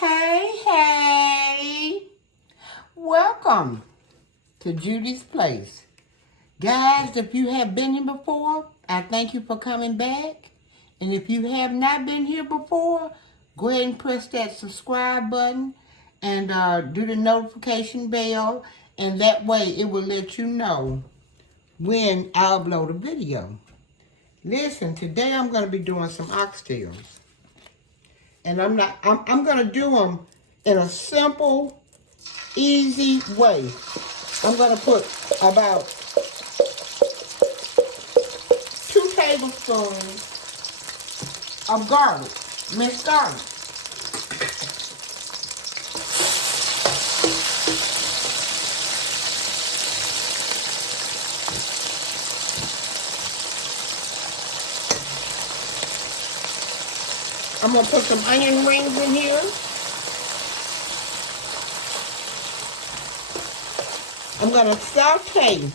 Hey. Welcome to Judy's Place. Guys, if you have been here before, I thank you for coming back. And if you have not been here before, go ahead and press that subscribe button and do the notification bell. And that way it will let you know when I upload a video. Listen, today I'm going to be doing some oxtails. And I'm going to do them in a simple, easy way. I'm going to put about 2 tablespoons of garlic, minced garlic. I'm going to put some onion rings in here. I'm going to saute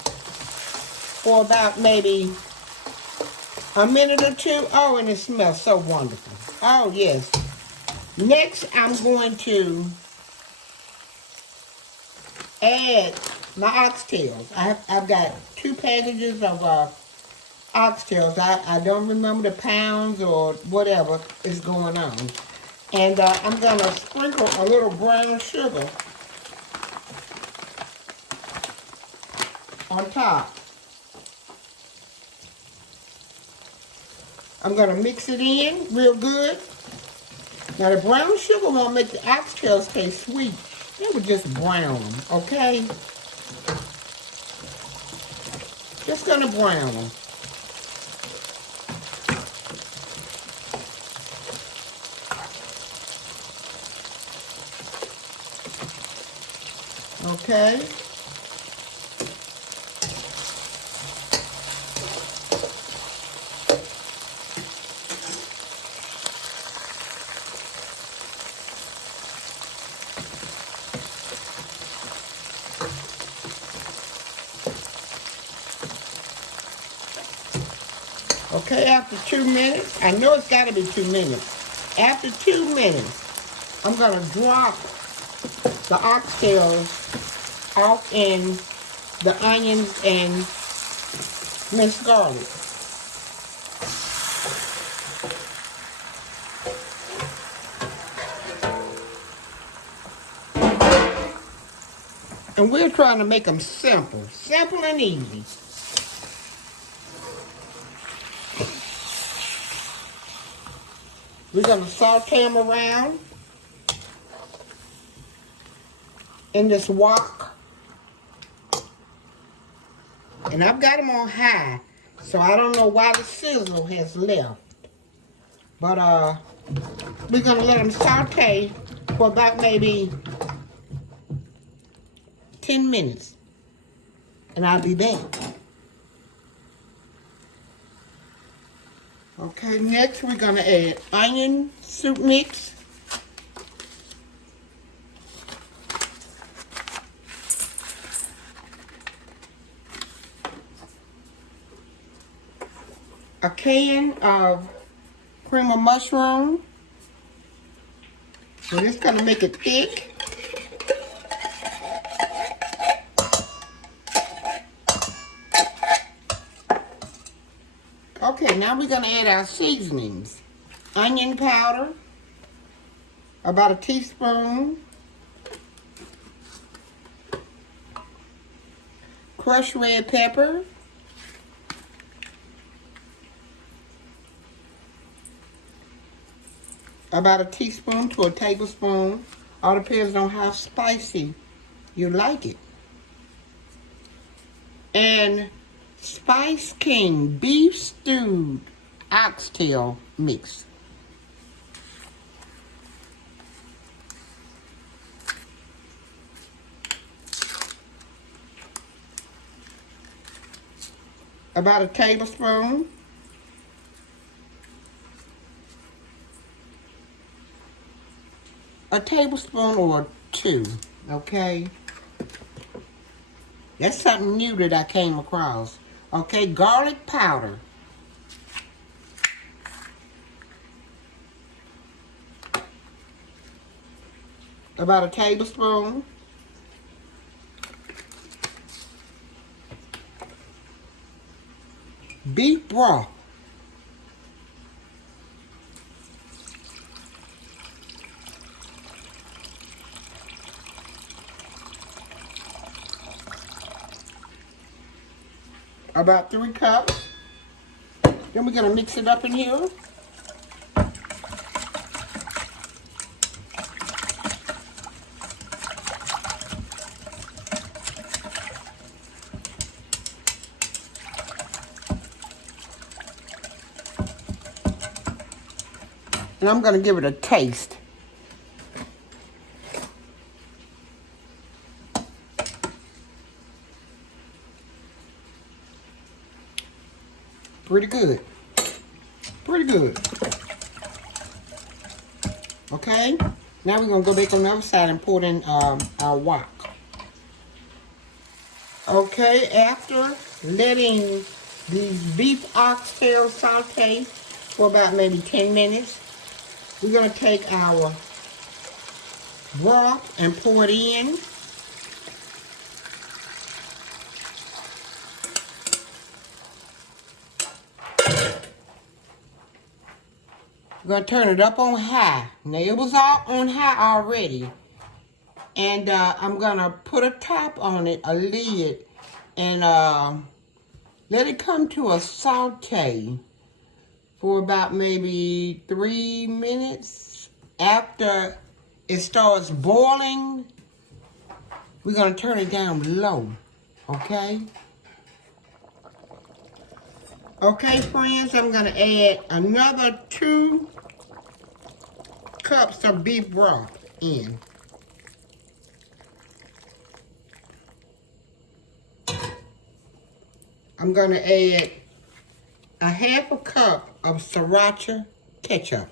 for about maybe a minute or two. Oh, and it smells so wonderful. Oh, yes. Next, I'm going to add my oxtails. I've got 2 packages of oxtails. I don't remember the pounds or whatever is going on. And I'm going to sprinkle a little brown sugar on top. I'm going to mix it in real good. Now the brown sugar won't make the oxtails taste sweet. It will just brown them, okay? Just going to brown them. Okay. Okay, after 2 minutes, I know it's got to be 2 minutes. After 2 minutes, I'm going to drop the oxtails off in the onions and minced garlic. And we're trying to make them simple and easy. We're going to saute them around in this wok. And I've got them on high, so I don't know why the sizzle has left. But we're going to let them saute for about maybe 10 minutes. And I'll be back. Okay, next we're going to add onion soup mix. A can of cream of mushroom. So this is going to make it thick. Okay, now we're going to add our seasonings. Onion powder, about a teaspoon. Crushed red pepper. About a teaspoon to a tablespoon. All depends on how spicy you like it. And Spice King beef stewed oxtail mix. About a tablespoon. A tablespoon or 2, okay? That's something new that I came across. Okay, garlic powder. about a tablespoon. Beef broth. About 3 cups. Then we're gonna mix it up in here. And I'm gonna give it a taste. Pretty good. Pretty good. Okay? Now we're gonna go back on the other side and pour in our wok. Okay, after letting these beef oxtails saute for about maybe 10 minutes, we're gonna take our broth and pour it in. We're gonna turn it up on high. Now it was all on high already. And I'm gonna put a top on it, a lid, and let it come to a saute for about maybe 3 minutes. After it starts boiling, we're gonna turn it down low, okay? Okay, friends, I'm gonna add another 2 cups of beef broth in. I'm gonna add a 1/2 cup of sriracha ketchup.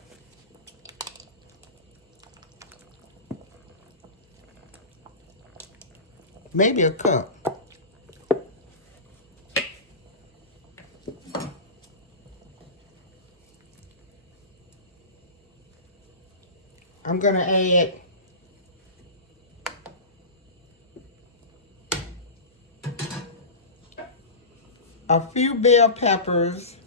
Maybe a cup. I'm gonna add a few bell peppers,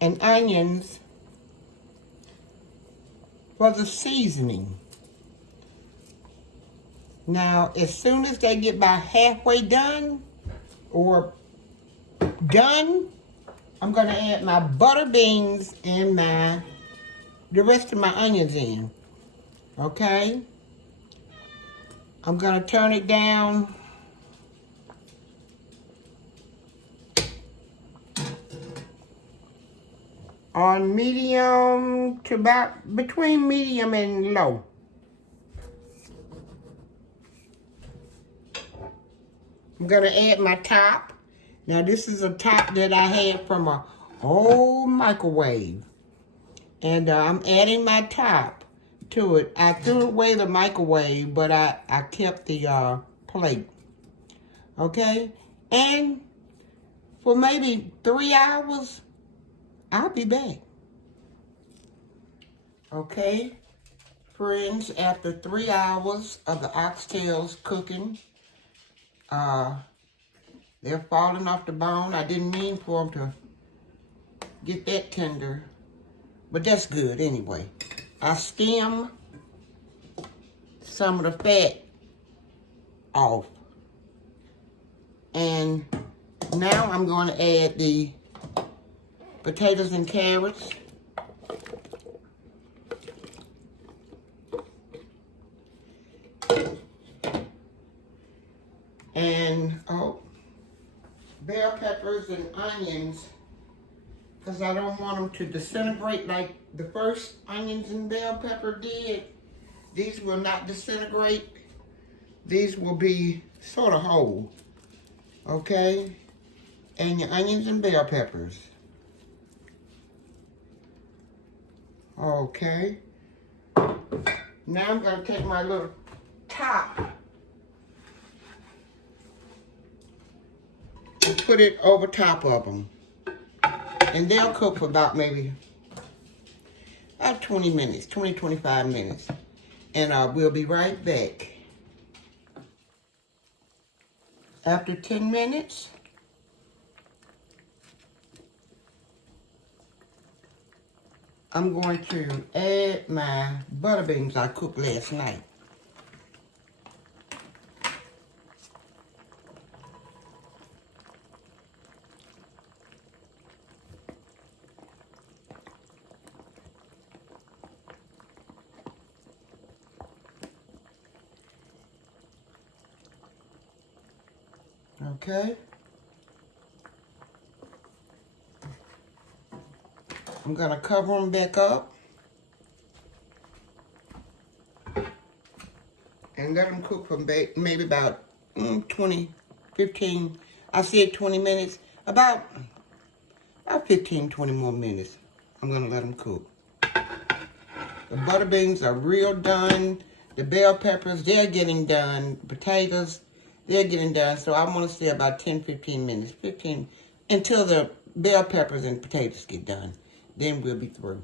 and onions for the seasoning. Now, as soon as they get about halfway done, or done, I'm gonna add my butter beans and the rest of my onions in, okay? I'm gonna turn it down on medium to about between medium and low. I'm gonna add my top. Now this is a top that I had from a old microwave. And I'm adding my top to it. I threw away the microwave, but I kept the plate. Okay? And for maybe 3 hours, I'll be back. Okay? Friends, after 3 hours of the oxtails cooking, they're falling off the bone. I didn't mean for them to get that tender, but that's good anyway. I skim some of the fat off. And now I'm going to add the potatoes and carrots. And bell peppers and onions, because I don't want them to disintegrate like the first onions and bell pepper did. These will not disintegrate. These will be sort of whole, okay? And your onions and bell peppers. Okay. Now I'm going to take my little top put it over top of them. And they'll cook for about maybe about 20 minutes, 25 minutes. And we'll be right back. After 10 minutes, I'm going to add my butter beans I cooked last night. Okay. I'm gonna cover them back up and let them cook for maybe about 15, I said 20 minutes, about 15, 20 more minutes. I'm gonna let them cook. The butter beans are real done. The bell peppers, they're getting done. Potatoes, they're getting done. So I want to say about 10, 15 minutes. 15 until the bell peppers and potatoes get done. Then we'll be through.